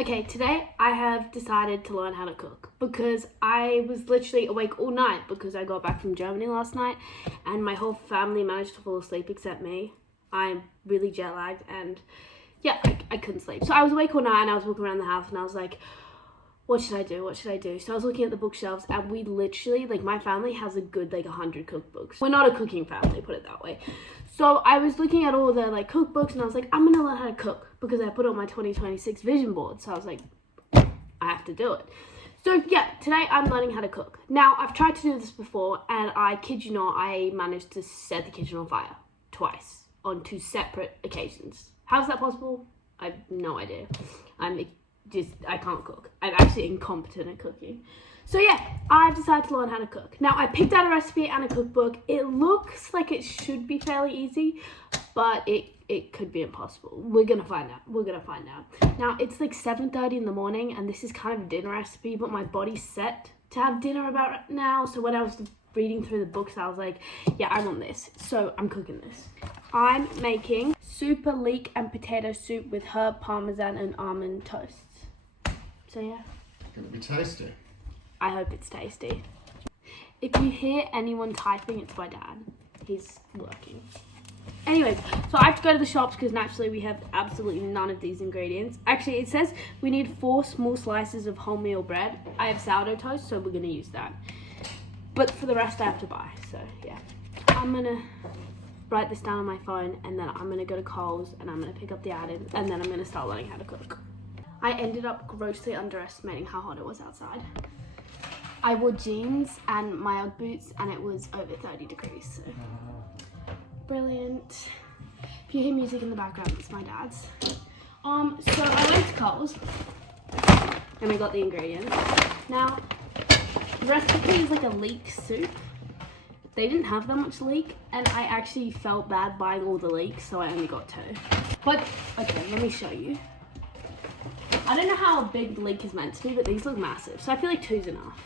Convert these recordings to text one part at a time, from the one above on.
Okay, today I have decided to learn how to cook because I was literally awake all night because I got back from Germany last night and my whole family managed to fall asleep except me. I'm really jet lagged and yeah, I couldn't sleep. So I was awake all night and I was walking around the house and I was like, what should I do? What should I do? So I was looking at the bookshelves and we literally, like my family has a good 100 cookbooks. We're not a cooking family, put it that way. So I was looking at all the cookbooks and I was like, I'm gonna learn how to cook because I put it on my 2026 vision board. So I was like, I have to do it. So yeah, today I'm learning how to cook. Now I've tried to do this before and I kid you not, I managed to set the kitchen on fire twice on 2 separate occasions. How's that possible? I have no idea. I can't cook. I'm actually incompetent at cooking. So yeah, I've decided to learn how to cook. Now I picked out a recipe and a cookbook. It looks like it should be fairly easy, but it could be impossible. We're gonna find out. Now it's like 7:30 in the morning and this is kind of a dinner recipe, but my body's set to have dinner about now. So when I was reading through the books, I was like, yeah, I want this. So I'm cooking this. I'm making super leek and potato soup with herb parmesan and almond toasts. So yeah. It's gonna be tasty. I hope it's tasty. If you hear anyone typing, it's my dad. He's working. Anyways, so I have to go to the shops because naturally we have absolutely none of these ingredients. Actually, it says we need 4 small slices of wholemeal bread. I have sourdough toast, so we're gonna use that. But for the rest, I have to buy. So yeah, I'm gonna write this down on my phone, and then I'm gonna go to Coles and I'm gonna pick up the items, and then I'm gonna start learning how to cook. I ended up grossly underestimating how hot it was outside. I wore jeans and my Ugg boots and it was over 30 degrees, so brilliant. If you hear music in the background, it's my dad's. So I went to Coles and I got the ingredients. Now, the recipe is like a leek soup. They didn't have that much leek and I actually felt bad buying all the leeks, so I only got 2. But, okay, let me show you. I don't know how big the leek is meant to be, but these look massive, so I feel like 2's enough.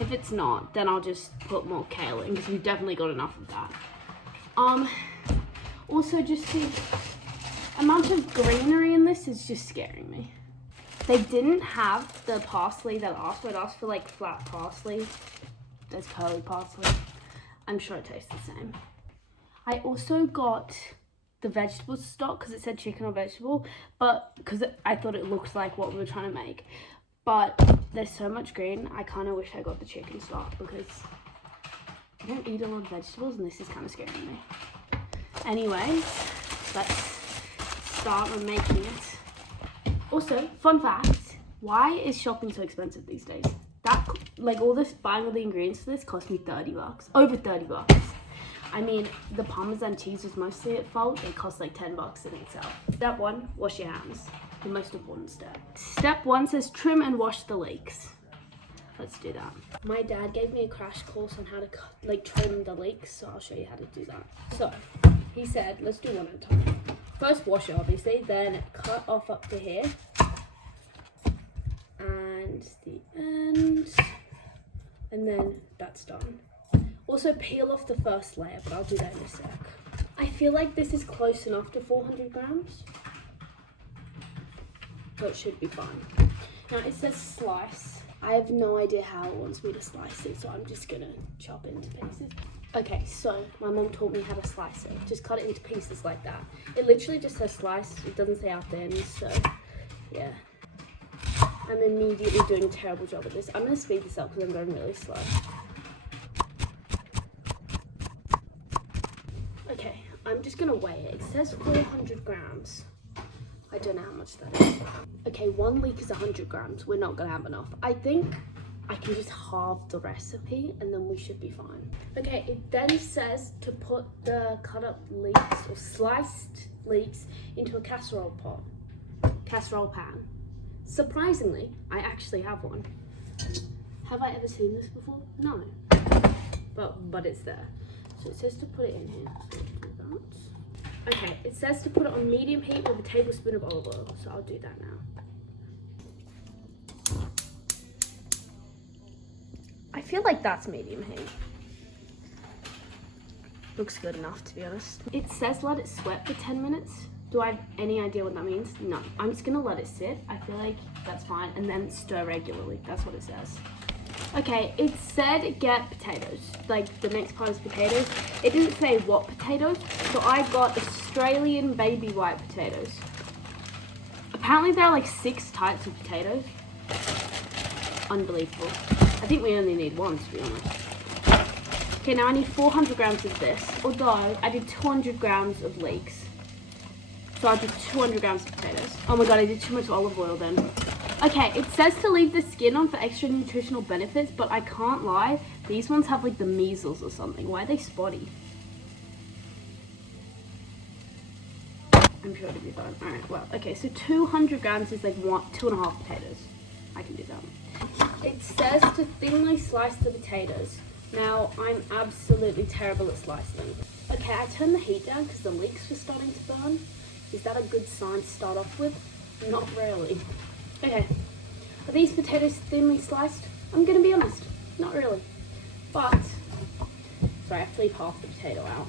If it's not, then I'll just put more kale in because we've definitely got enough of that. Also just the amount of greenery in this is just scaring me. They didn't have the parsley that I asked for. I'd asked for like flat parsley. There's curly parsley. I'm sure it tastes the same. I also got the vegetable stock because it said chicken or vegetable, but because I thought it looked like what we were trying to make. But there's so much green, I kind of wish I got the chicken stock because I don't eat a lot of vegetables and this is kind of scaring me. Anyways, let's start on making it. Also, fun fact, why is shopping so expensive these days? That, like all this, buying all the ingredients for this cost me $30, over $30. I mean, the Parmesan cheese was mostly at fault. It cost like $10 in itself. Step 1, wash your hands. The most important step. Step 1 says trim and wash the leeks. Let's do that. My dad gave me a crash course on how to trim the leeks, so I'll show you how to do that. So he said, let's do one at a time. First wash it obviously, then cut off up to here. And the end. And then that's done. Also peel off the first layer, but I'll do that in a sec. I feel like this is close enough to 400 grams. So it should be fine. Now it says slice. I have no idea how it wants me to slice it, so I'm just gonna chop it into pieces. Okay, so my mom taught me how to slice it. Just cut it into pieces like that. It literally just says slice. It doesn't say out the ends, so yeah. I'm immediately doing a terrible job at this. I'm gonna speed this up because I'm going really slow. Okay, I'm just gonna weigh it. It says 400 grams. I don't know how much that is. Okay, 1 leek is 100 grams. We're not gonna have enough. I think I can just halve the recipe and then we should be fine. Okay, it then says to put the cut up leeks or sliced leeks into a casserole pan. Surprisingly, I actually have one. Have I ever seen this before? No. But it's there. So it says to put it in here. Okay, it says to put it on medium heat with a tablespoon of olive oil, so I'll do that now. I feel like that's medium heat. Looks good enough, to be honest. It says let it sweat for 10 minutes, Do I have any idea what that means? No. I'm just gonna let it sit. I feel like that's fine. And then stir regularly. That's what it says. Okay, it said get potatoes. Like the next part is potatoes. It didn't say what potatoes. So I got Australian baby white potatoes. Apparently there are like 6 types of potatoes. Unbelievable. I think we only need one, to be honest. Okay, now I need 400 grams of this. Although I did 200 grams of leeks. So I did 200 grams of potatoes. Oh my god, I did too much olive oil then. Okay, it says to leave the skin on for extra nutritional benefits, but I can't lie. These ones have like the measles or something. Why are they spotty? I'm sure it'll be fine. Alright, well, okay, so 200 grams is like 2.5 potatoes. I can do that. It says to thinly slice the potatoes. Now, I'm absolutely terrible at slicing. Okay, I turned the heat down because the leeks were starting to burn. Is that a good sign to start off with? Not really. Okay, are these potatoes thinly sliced? I'm gonna be honest, not really. But, sorry, I have to leave half the potato out.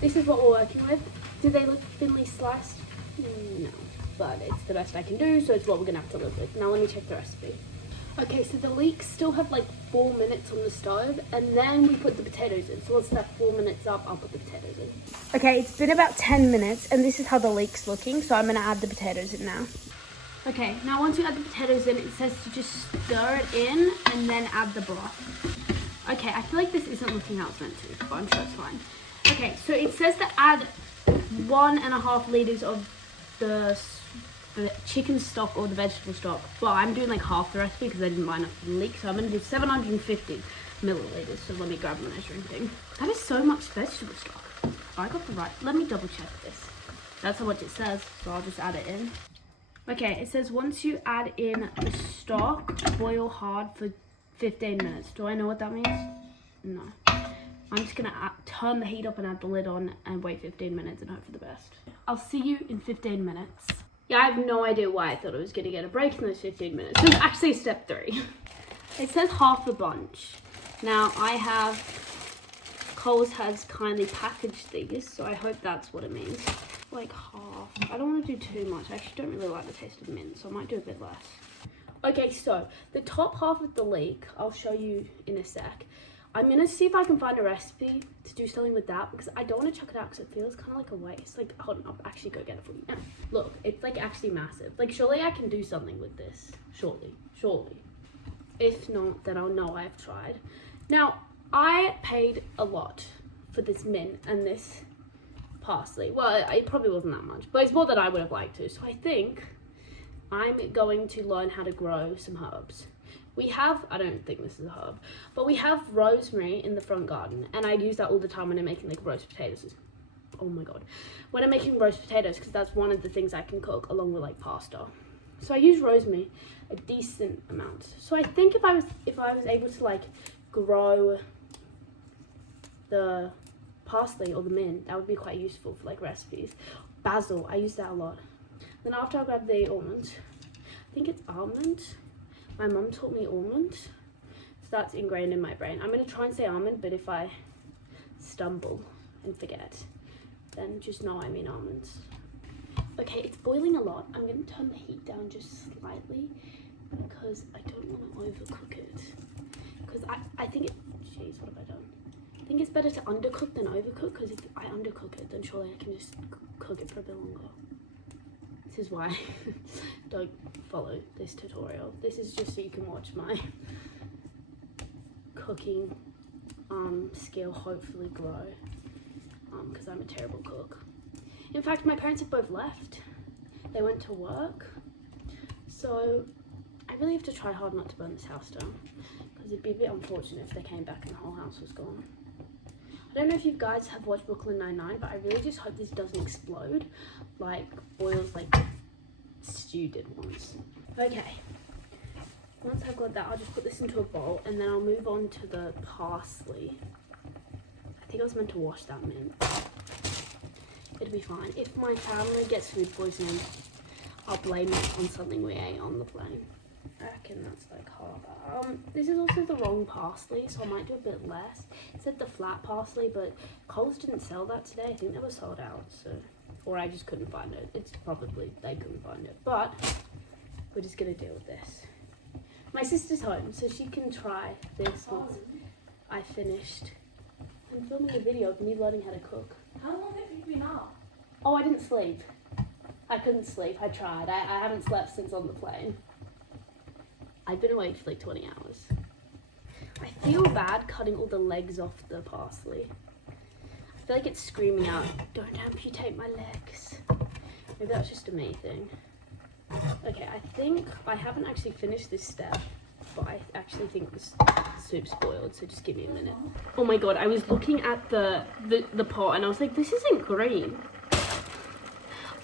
This is what we're working with. Do they look thinly sliced? No, but it's the best I can do, so it's what we're gonna have to live with. Now let me check the recipe. Okay, so the leeks still have like 4 minutes on the stove, and then we put the potatoes in. So once that 4 minutes up, I'll put the potatoes in. Okay, it's been about 10 minutes, and this is how the leek's looking, so I'm gonna add the potatoes in now. Okay, now once you add the potatoes in, it says to just stir it in, and then add the broth. Okay, I feel like this isn't looking how it's meant to, but I'm sure it's fine. Okay, so it says to add 1.5 liters of the chicken stock or the vegetable stock, but I'm doing like half the recipe because I didn't buy enough for the leek, so I'm going to do 750 milliliters. So let me grab my measuring thing. That is so much vegetable stock. I got the right. Let me double check this. That's how much it says, so I'll just add it in. Okay, it says once you add in the stock, boil hard for 15 minutes. Do I know what that means? No. I'm just going to turn the heat up and add the lid on and wait 15 minutes and hope for the best. I'll see you in 15 minutes. Yeah, I have no idea why I thought I was going to get a break in those 15 minutes. It's actually step 3. It says half a bunch. Now, Coles has kindly packaged these, so I hope that's what it means. Like half. I don't want to do too much. I actually don't really like the taste of mint, so I might do a bit less. Okay, so the top half of the leek, I'll show you in a sec. I'm going to see if I can find a recipe to do something with that, because I don't want to chuck it out because it feels kind of like a waste. Like, hold on, I'll actually go get it for you. Look, it's like actually massive. Like, surely I can do something with this. Surely. If not, then I'll know I've tried. Now, I paid a lot for this mint and this parsley. Well, it probably wasn't that much, but it's more than I would have liked to. So I think I'm going to learn how to grow some herbs. We have, I don't think this is a herb, but we have rosemary in the front garden, and I use that all the time when I'm making like roast potatoes. Oh my god. When I'm making roast potatoes, because that's one of the things I can cook along with like pasta. So I use rosemary a decent amount. So I think if I was able to like grow the parsley or the mint, that would be quite useful for like recipes. Basil, I use that a lot. Then after I grab the almonds, I think it's almond. My mum taught me almond, so that's ingrained in my brain. I'm going to try and say almond, but if I stumble and forget, then just know I mean almonds. Okay, it's boiling a lot. I'm going to turn the heat down just slightly because I don't want to overcook it. Because I think it, jeez, what have I done? I think it's better to undercook than overcook, because if I undercook it, then surely I can just cook it for a bit longer. This is why don't follow this tutorial. This is just so you can watch my cooking skill hopefully grow, because I'm a terrible cook. In fact, my parents have both left. They went to work, so I really have to try hard not to burn this house down, because it'd be a bit unfortunate if they came back and the whole house was gone. I don't know if you guys have watched Brooklyn Nine-Nine, but I really just hope this doesn't explode like Boyle's like stew did once. Okay, once I've got that, I'll just put this into a bowl, and then I'll move on to the parsley. I think I was meant to wash that mint. It'll be fine. If my family gets food poisoning, I'll blame it on something we ate on the plane. I reckon that's like half. This is also the wrong parsley, so I might do a bit less. It said the flat parsley, but Coles didn't sell that today. I think they were sold out, so, or I just couldn't find it. It's probably they couldn't find it, but we're just gonna deal with this. My sister's home, so she can try this once I finished. I'm filming a video of me learning how to cook. How long have you been up? Oh, I didn't sleep. I couldn't sleep. I tried. I haven't slept since on the plane. I've been awake for like 20 hours. I feel bad cutting all the legs off the parsley. I feel like it's screaming out, don't amputate my legs. Maybe that's just a me thing. Okay, I think I haven't actually finished this step, but I actually think this soup's boiled, so just give me a minute. Oh my god, I was looking at the pot and I was like, this isn't green. I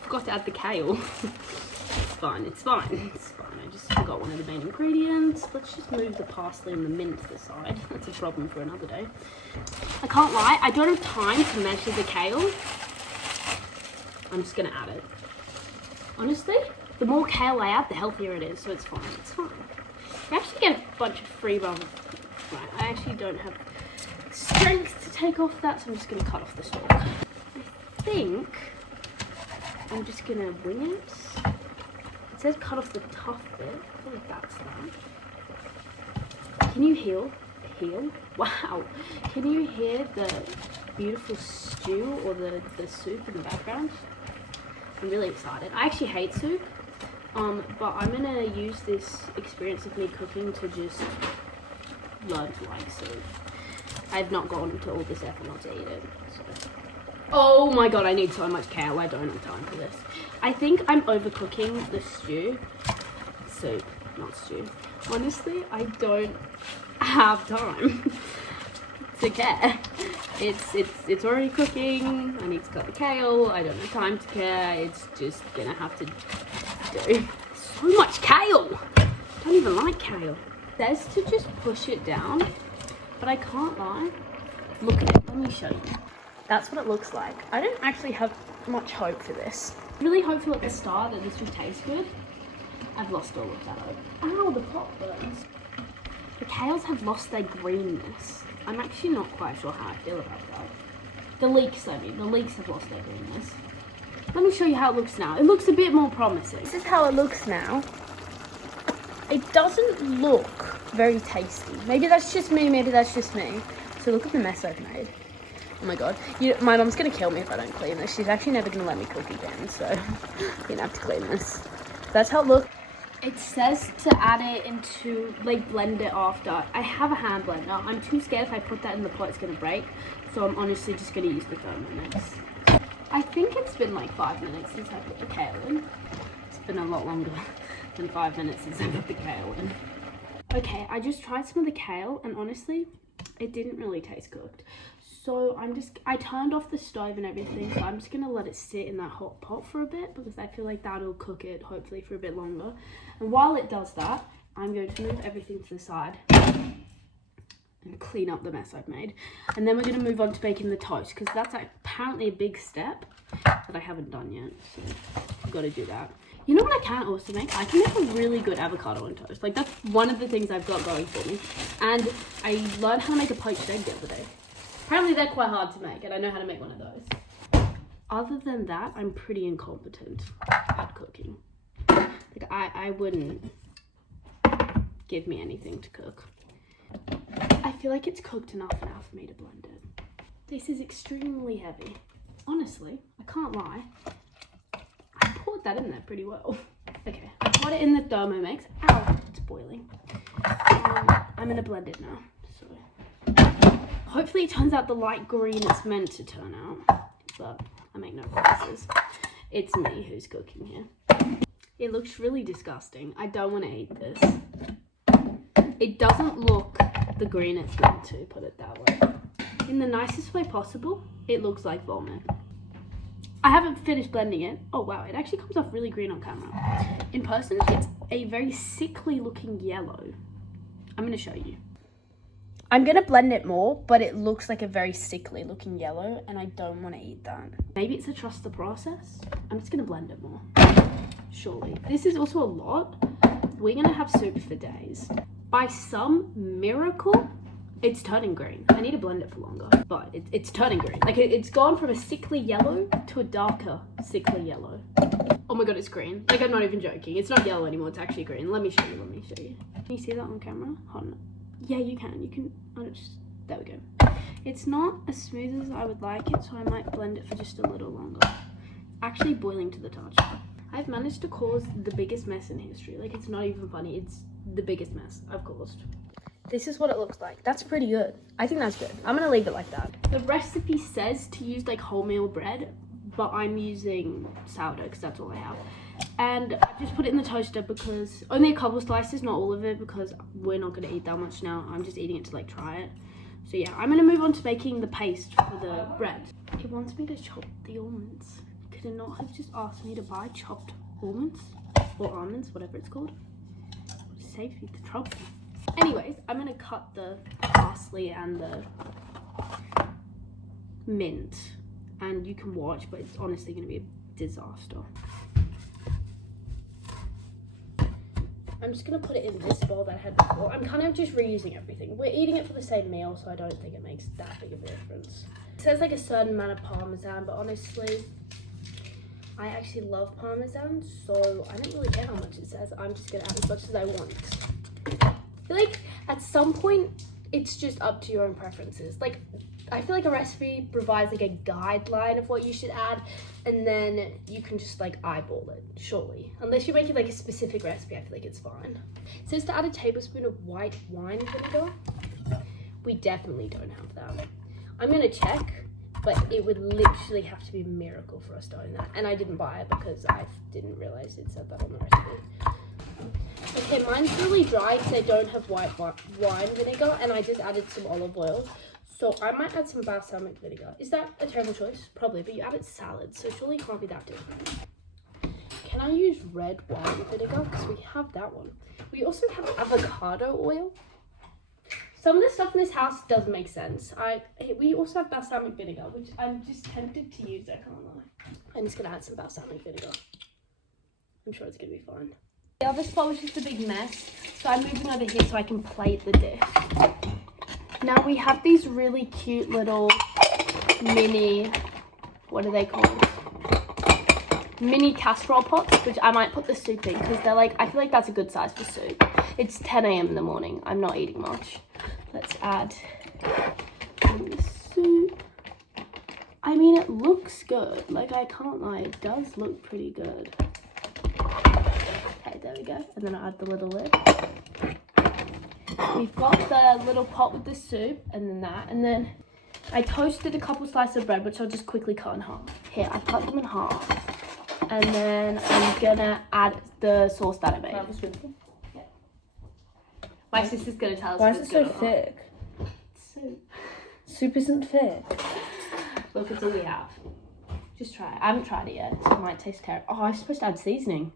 forgot to add the kale. It's fine, it's fine, it's fine. I just forgot one of the main ingredients. Let's just move the parsley and the mint to the side. That's a problem for another day. I can't lie, I don't have time to measure the kale. I'm just gonna add it. Honestly, the more kale I add, the healthier it is, so it's fine, it's fine. I actually get a bunch of free bum. Right, I actually don't have strength to take off that, so I'm just gonna cut off the stalk. I think I'm just gonna wing it. It says cut off the tough bit. I feel like that's that. Can you heal? Wow. Can you hear the beautiful stew or the soup in the background? I'm really excited. I actually hate soup, but I'm gonna use this experience of me cooking to just learn to like soup. I've not gone to all this effort not to eat it. So. Oh my god, I need so much kale. I don't have time for this. I think I'm overcooking the stew. Soup, not stew. Honestly, I don't have time to care. It's already cooking. I need to cut the kale. I don't have time to care. It's just gonna have to do. So much kale. I don't even like kale. It says to just push it down, but I can't lie. Look at it. Let me show you. That's what it looks like. I don't actually have much hope for this. Really hopeful at the start that this would taste good. I've lost all of that hope. Ow, the pot burns. The kales have lost their greenness. I'm actually not quite sure how I feel about that. The leeks have lost their greenness. Let me show you how it looks now. It looks a bit more promising. This is how it looks now. It doesn't look very tasty. Maybe that's just me, So look at the mess I've made. Oh my god. My mom's gonna kill me if I don't clean this. She's actually never gonna let me cook again, so I'm gonna have to clean this. That's how it looks. It says to add it into, like, blend it after. I have a hand blender. I'm too scared if I put that in the pot it's gonna break, so I'm honestly just gonna use the Thermomix. I think it's been like 5 minutes since I put the kale in. It's been a lot longer than 5 minutes since I put the kale in. Okay, I just tried some of the kale, and honestly, it didn't really taste cooked. So I turned off the stove and everything, so I'm just gonna let it sit in that hot pot for a bit because I feel like that'll cook it hopefully for a bit longer. And while it does that, I'm going to move everything to the side and clean up the mess I've made. And then we're gonna move on to baking the toast because that's apparently a big step that I haven't done yet. So I've got to do that. You know what I can also make? I can make a really good avocado on toast. Like, that's one of the things I've got going for me. And I learned how to make a poached egg the other day. Apparently they're quite hard to make, and I know how to make one of those. Other than that, I'm pretty incompetent at cooking. Like, I wouldn't give me anything to cook. I feel like it's cooked enough now for me to blend it. This is extremely heavy. Honestly, I can't lie. I poured that in there pretty well. Okay, I poured it in the Thermomix. Ow, it's boiling. I'm gonna blend it now. Hopefully it turns out the light green it's meant to turn out, but I make no promises. It's me who's cooking here. It looks really disgusting. I don't want to eat this. It doesn't look the green it's meant to, put it that way. In the nicest way possible, it looks like vomit. I haven't finished blending it. Oh wow, it actually comes off really green on camera. In person, it's a very sickly looking yellow. I'm going to show you. I'm going to blend it more, but it looks like a very sickly looking yellow, and I don't want to eat that. Maybe it's a trust the process. I'm just going to blend it more. Surely. This is also a lot. We're going to have soup for days. By some miracle, It's turning green. I need to blend it for longer, but it's turning green. Like it's gone from a sickly yellow to a darker sickly yellow. Oh my god, it's green. Like I'm not even joking. It's not yellow anymore. It's actually green. Let me show you. Can you see that on camera? Hold on. Yeah, you can. There we go. It's not as smooth as I would like it, so I might blend it for just a little longer. Actually boiling to the touch. I've managed to cause the biggest mess in history. Like it's not even funny. It's the biggest mess I've caused. This is what it looks like. That's pretty good. I think that's good. I'm gonna leave it like that. The recipe says to use like wholemeal bread, but I'm using sourdough because that's all I have. And I just put it in the toaster because only a couple slices, not all of it, because we're not gonna eat that much now. I'm just eating it to like try it. So yeah, I'm gonna move on to making the paste for the bread. It wants me to chop the almonds. Could it not have just asked me to buy chopped almonds? Or almonds, whatever it's called. Save you the trouble. Anyways, I'm gonna cut the parsley and the mint, and you can watch, but it's honestly gonna be a disaster. I'm just gonna put it in this bowl that I had before. I'm kind of just reusing everything. We're eating it for the same meal, so I don't think it makes that big of a difference. It says like a certain amount of parmesan, but honestly, I actually love parmesan, so I don't really care how much it says. I'm just gonna add as much as I want. I feel like at some point it's just up to your own preferences. Like I feel like a recipe provides like a guideline of what you should add, and then you can just like eyeball it, surely. Unless you're making like a specific recipe, I feel like it's fine. It says to add a tablespoon of white wine vinegar. We definitely don't have that. I'm gonna check, but it would literally have to be a miracle for us to own that. And I didn't buy it because I didn't realize it said that on the recipe. Okay, mine's really dry because I don't have white wine vinegar, and I just added some olive oil. So I might add some balsamic vinegar. Is that a terrible choice? Probably, but you added salad, so surely it can't be that different. Can I use red wine vinegar? Because we have that one. We also have avocado oil. Some of the stuff in this house doesn't make sense. We also have balsamic vinegar, which I'm just tempted to use, I can't lie. I'm just going to add some balsamic vinegar. I'm sure it's going to be fine. The other spot was just a big mess, so I'm moving over here so I can plate the dish. Now we have these really cute little mini, what are they called? Mini casserole pots, which I might put the soup in because they're like, I feel like that's a good size for soup. It's 10 a.m. in the morning. I'm not eating much. Let's add the soup. I mean, it looks good. Like, I can't lie, it does look pretty good. Okay, there we go. And then I add the little lid. We've got the little pot with the soup, and then that. And then I toasted a couple slices of bread, which I'll just quickly cut in half. Here, I cut them in half. And then I'm gonna add the sauce that I made. Yeah. My sister's gonna tell us. Why is it so thick? Soup. Soup isn't thick. Look, it's all we have. Just try it. I haven't tried it yet, so it might taste terrible. Oh, I'm supposed to add seasoning.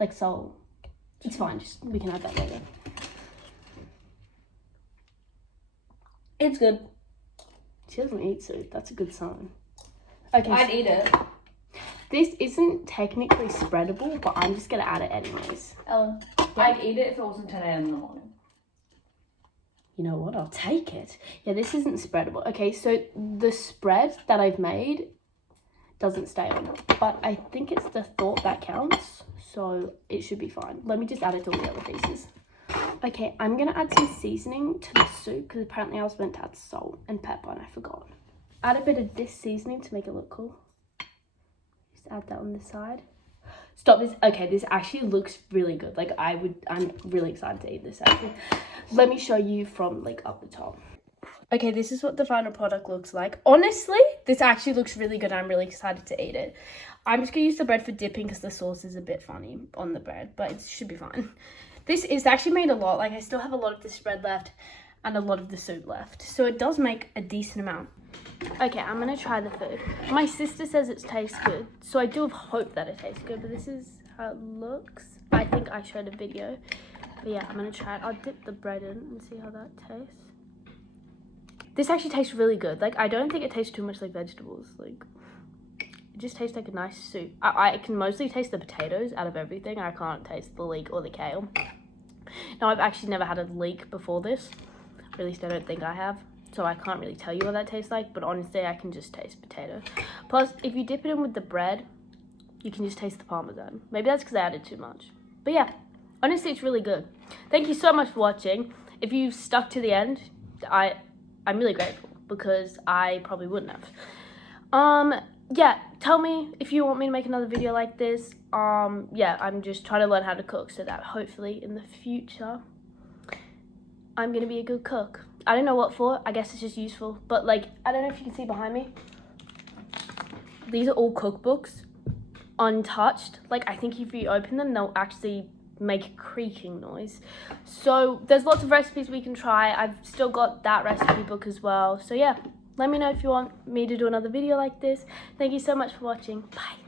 Like salt. It's fine, we can add that later. It's good. She doesn't eat soup, that's a good sign. Okay. I'd eat it. This isn't technically spreadable, but I'm just gonna add it anyways. Ellen, I'd eat it if it wasn't 10 a.m. in the morning. You know what, I'll take it. Yeah, this isn't spreadable. Okay, so the spread that I've made doesn't stay on, but I think it's the thought that counts, so it should be fine. Let me just add it to all the other pieces. Okay, I'm gonna add some seasoning to the soup because apparently I was meant to add salt and pepper and I forgot. Add a bit of this seasoning to make it look cool. Just add that on the side. Stop this. Okay, this actually looks really good. Like I'm really excited to eat this actually. Let me show you from like up the top. Okay, this is what the final product looks like. Honestly, this actually looks really good. I'm really excited to eat it. I'm just gonna use the bread for dipping because the sauce is a bit funny on the bread, but it should be fine. This is actually made a lot. Like I still have a lot of this bread left and a lot of the soup left. So it does make a decent amount. Okay, I'm gonna try the food. My sister says it tastes good, so I do have hope that it tastes good, but this is how it looks. I think I showed a video. But yeah, I'm gonna try it. I'll dip the bread in and see how that tastes. This actually tastes really good. Like, I don't think it tastes too much like vegetables. Like, it just tastes like a nice soup. I can mostly taste the potatoes out of everything. I can't taste the leek or the kale. Now, I've actually never had a leek before this. At least I don't think I have. So I can't really tell you what that tastes like, but honestly, I can just taste potato. Plus, if you dip it in with the bread, you can just taste the Parmesan. Maybe that's because I added too much. But yeah, honestly, it's really good. Thank you so much for watching. If you stuck to the end, I'm really grateful because I probably wouldn't have. Yeah, tell me if you want me to make another video like this. Yeah, I'm just trying to learn how to cook so that hopefully in the future, I'm gonna be a good cook. I don't know what for. I guess it's just useful. But like, I don't know if you can see behind me. These are all cookbooks, untouched. Like, I think if you open them, they'll actually make a creaking noise. So there's lots of recipes we can try. I've still got that recipe book as well. So yeah, let me know if you want me to do another video like this. Thank you so much for watching. Bye.